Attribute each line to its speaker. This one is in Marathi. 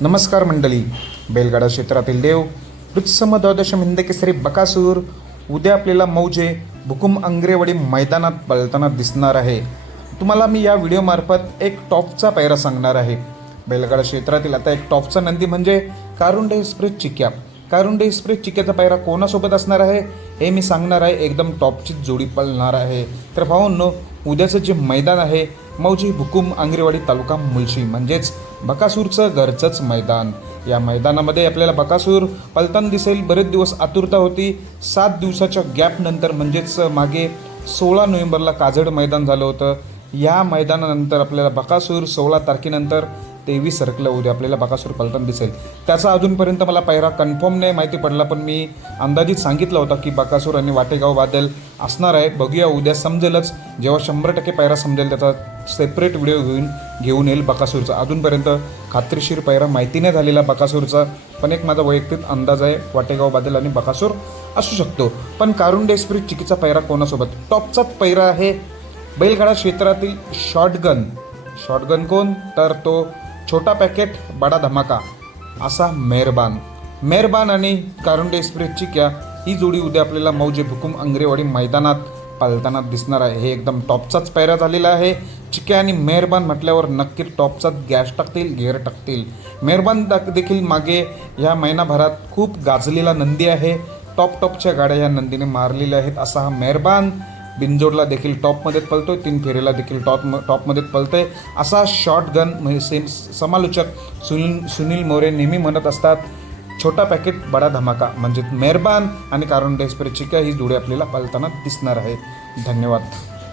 Speaker 1: नमस्कार मंडळी. बैलगाडा क्षेत्रातील देव वृत्सम द्वादश हिंदकेसरी बकासूर उद्या आपल्याला मौजे भुकुम अंग्रेवाडी मैदानात पळताना दिसणार आहे. तुम्हाला मी या व्हिडिओमार्फत एक टॉपचा पैरा सांगणार आहे. बैलगाडा क्षेत्रातील आता एक टॉपचा नंदी म्हणजे कारुंडे एक्सप्रेस चिक्या. कारुंडे एक्सप्रेस चिक्याचा पायरा कोणासोबत असणार आहे? हे मी सांगणार आहे. एकदम टॉपची जोडी पळणार आहे. तर भावांनो उद्याचं जे मैदान आहे मौजी भुकुम आंगरेवाडी तालुका मुलशी म्हणजेच बकासूरचं घरचंच मैदान. या मैदानामध्ये आपल्याला बकासूर पलतान दिसेल बरेच दिवस आतुरता होती. सात दिवसाच्या गॅपनंतर म्हणजेच मागे सोळा नोव्हेंबरला काजड मैदान झालं होतं. या मैदानानंतर आपल्याला बकासूर सोळा तारखेनंतर तेवीस सरकलं उद्या आपल्याला बकासूर पलटण दिसेल. त्याचा अजूनपर्यंत मला पहिरा कन्फर्म नाही माहिती पडला पण मी अंदाजित सांगितलं होतं की बकासूर आणि वाटेगाव बादल असणार आहे बघूया उद्या समजेलच. जेव्हा शंभर टक्के पायरा समजेल त्याचा सेपरेट व्हिडिओ घेऊन घेऊन येईल बकासूरचा. अजूनपर्यंत खात्रीशीर पायरा माहिती नाही झालेला बकासूरचा पण एक माझा वैयक्तिक अंदाज आहे वाटेगाव बादल आणि बकासूर असू शकतो. पण कारुंडे एक्सप्रेस चिकीचा पैरा कोणासोबत? टॉपचाच पैरा आहे बैलगाडा क्षेत्रातील शॉटगन शॉटगन कोण? तर तो छोटा पॅकेट बडा धमाका. असा मेहरबान. मेहरबान आणि कारुंडे एक्सप्रेस चिक्या ही जोडी उद्या आपल्याला मौजे भुकुम अंग्रेवाडी मैदानात पालताना दिसणार आहे. हे एकदम टॉपचाच पैरा झालेला आहे. चिक्या आणि मेहरबान म्हटल्यावर नक्की टॉपचाच गॅस टाकतील गेअर टाकतील. मेहरबान दा- देखील मागे ह्या महिनाभरात खूप गाजलेला नंदी आहे. टॉप टॉपच्या गाड्या ह्या नंदीने मारलेल्या आहेत. असा हा मेहरबान. बिंजोडला देखील टॉपमध्ये पळतोय तीन फेरीला देखील टॉप टॉपमध्ये पळतोय असा शॉर्ट गन म्हणजे सेम समालोचक सुनील सुनील मोरे नेहमी म्हणत असतात छोटा पॅकेट बडा धमाका. म्हणजे मेहरबान आणि कारण डेस्पेरे चिका ही जोडी आपल्याला पळताना दिसणार आहे. धन्यवाद.